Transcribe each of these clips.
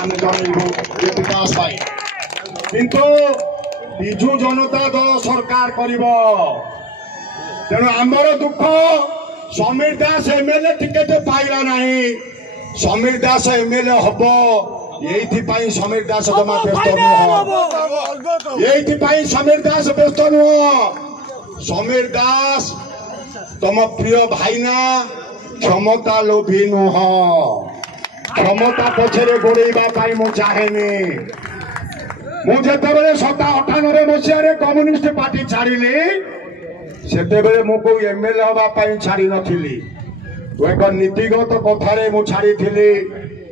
आम जनइबू विकास किंतु विजु जनता दल सरकार कर तेणु आमर दुख समीर दास एमएलए टिकेट पाइला नहीं समीर दास एमएलए हम ये समीर दास जमा व्यस्त नुह ये समीर दास व्यस्त नुह समीर दास तुम प्रिय भाईना क्षमता लोभी नुह क्षमता पछरे गोड़े मु चाहे मुझे 97 मसीह कम्युनिस्ट पार्टी छाड़ी से मुझे एमएलए हाँपाई छाड़ी नी एक नीतिगत कथार मुझाड़ी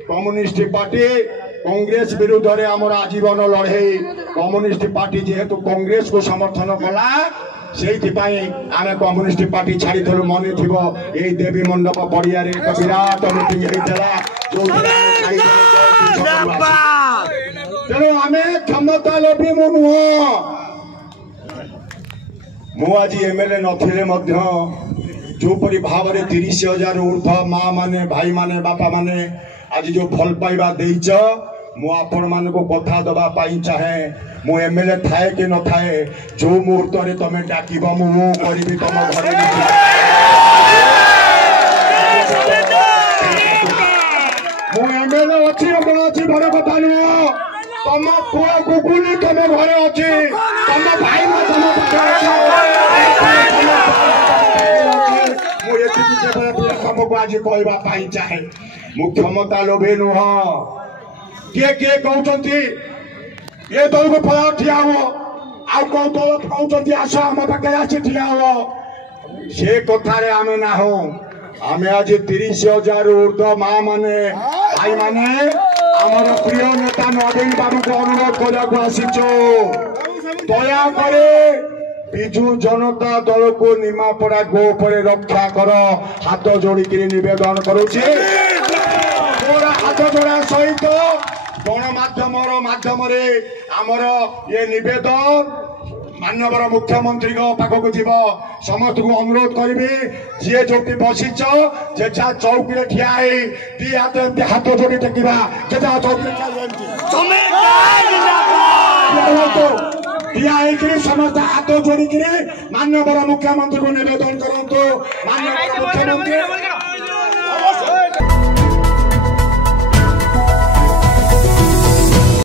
कम्युनिस्ट पार्टी कांग्रेस विरुद्ध में आमर आजीवन लड़े कम्युनिस्ट पार्टी जेहेतु कांग्रेस को समर्थन कला से आम कम्युनिस्ट पार्टी छाड़ी मन थी यही देवी मंडप पड़िया एक विराट मीटिंग तेणु आम क्षमता लोभी मु नुह मुझ एमएलए नथिले जोपरी भाव में 30,000 ऊर्ध माँ माने भाई माने बापा माने आज जो भल पाइबा देइच मु आपण मान को कथा दवाई चाहे मु एमएलए थाए कि न थाए जो मुहूर्त में तुम डाक मु करी तुम घर मु एमएलए अच्छी अच्छी बड़ कथा नुह तुम पुआ गुगुली तुम घर अच्छी तुम भाई तुमको आज कहवाई चाहे मु क्षमता लोभे नुह किए किए कहते ये दल को फल ठिया हो आउ कौ दल कहते आस आम पाखे आसी ठिया हो से कथार आम ना हो आम आज 30,000 ऊर्ध माँ माने भाई माने आमर प्रिय नेता नवीन बाबू को अनुरोध करने आसीचु दया करे विजु जनता दल को निमापड़ा गो पर रक्षा कर हाथ जोड़िक नवेदन करुचे हाथ जोड़ा सहित गणमाध्यम माध्यम आमर ये नवेदन मानवर मुख्यमंत्री पाखक जीव समस्त को अनुरोध करी जी जो बसीच जे चौकी ठिया दी हाथ हाथ जोड़ी टेकवा जे चौकी समस्त हाथ जोड़िक मानवर मुख्यमंत्री को नवेदन करंतु माननीय मुख्यमंत्री